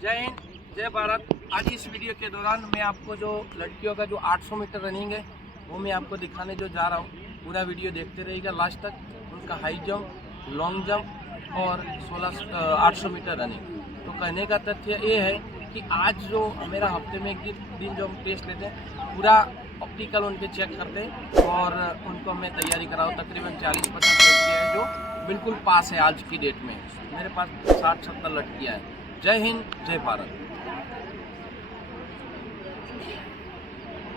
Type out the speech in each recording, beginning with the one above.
जय हिंद, जय भारत। आज इस वीडियो के दौरान मैं आपको जो लड़कियों का जो 800 मीटर रनिंग है वो मैं आपको दिखाने जो जा रहा हूँ। पूरा वीडियो देखते रहिएगा लास्ट तक। उनका हाई जंप, लॉन्ग जंप और 800 मीटर रनिंग। तो कहने का तथ्य ये है कि आज जो मेरा हफ्ते में एक दिन जो हम टेस्ट लेते हैं, पूरा ऑप्टिकल उनके चेक करते हैं और उनको मैं तैयारी कराऊँ। तकरीबन 40-50 लड़कियाँ हैं जो बिल्कुल पास है आज की डेट में। मेरे पास 60-70 लड़कियाँ हैं। जय हिंद, जय भारत।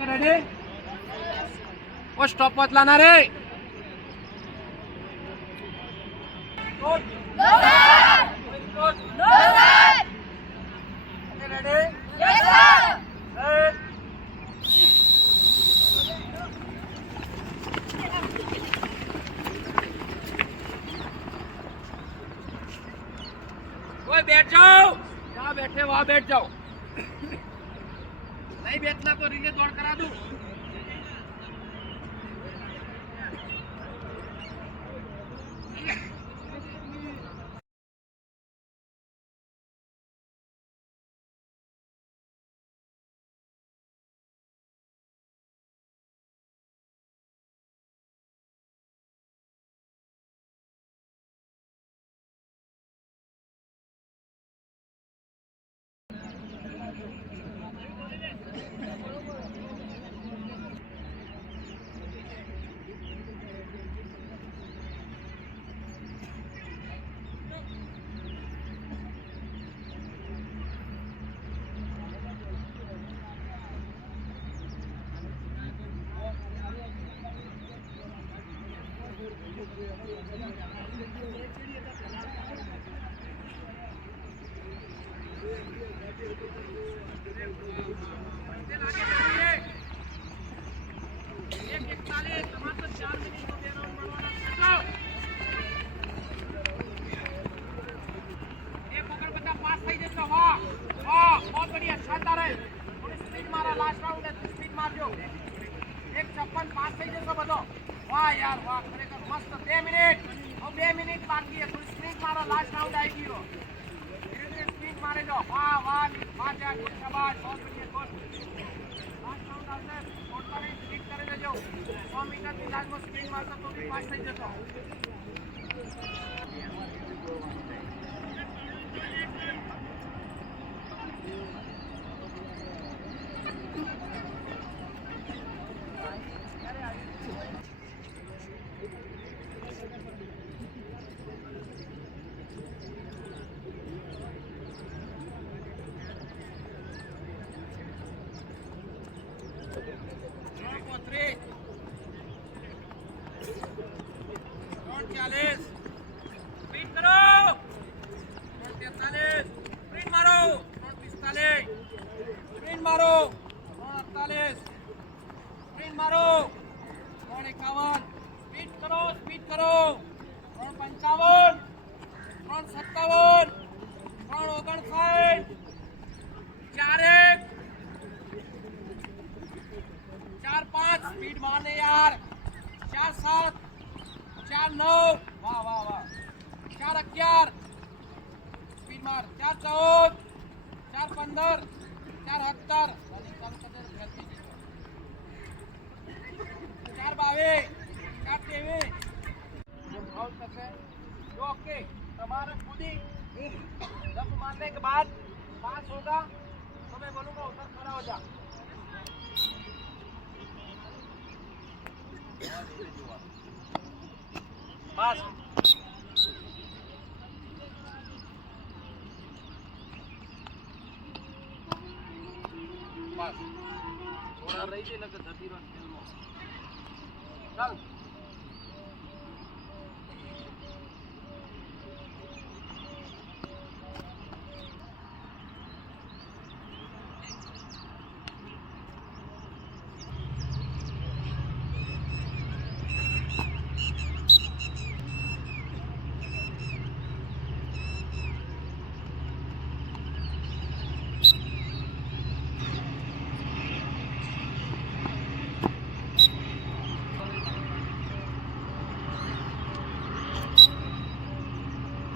रेडी? वो स्टॉप मत लाना रे। Good. No sir. Very good. No sir. Okay, ready? Yes sir. Set. ओए बैठ जाओ। जहाँ बैठे वहाँ बैठ जाओ। नहीं बैठना तो रिले दौड़ करा दूं। एक 56 पास થઈ જશો બધો। વાહ યાર વાહ, ખરેખર મસ્ત। 2 મિનિટ, હવે 2 મિનિટ બાકી છે। થોડી સ્પ્રિન્ટ મારો, લાસ્ટ રાઉન્ડ આવી ગયો। ધીરે ધીરે સ્પ્રિન્ટ મારે જાઓ। વાહ વાહ વાહ, જા ગુડ, શાબાશ, બહુ બઢિયા, ગુડ। લાસ્ટ રાઉન્ડ આવશે, પોતાની સ્પ્રિન્ટ કરી લેજો। 100 મીટરની લાસ્ટમાં સ્પ્રિન્ટ મારશો તો બી પાસ થઈ જશો। स्प्रिंट करो। 43, स्प्रिंट मारो। 45, स्प्रिंट मारो। 48, स्प्रिंट मारो। 51, स्पीड करो, स्पीड करो। 55, 57, 59, 41, 45, स्पीड मारने यार। 47, 49, वाह वाह वाह। 411, स्पीड मार। 414, 415, 417, 422, 423। ओके, तुम्हारा खुद ही जब मारने के बाद पास होगा तो मैं बोलूंगा उधर खड़ा हो जा। पास पास थोड़ा रही थी लगे धरती पर चल।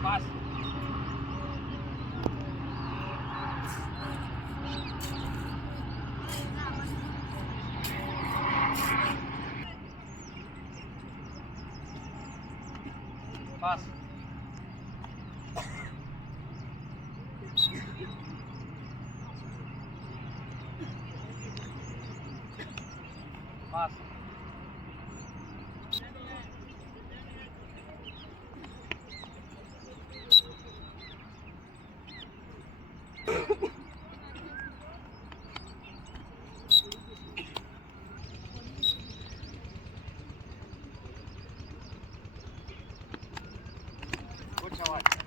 पास पास पास Good shot.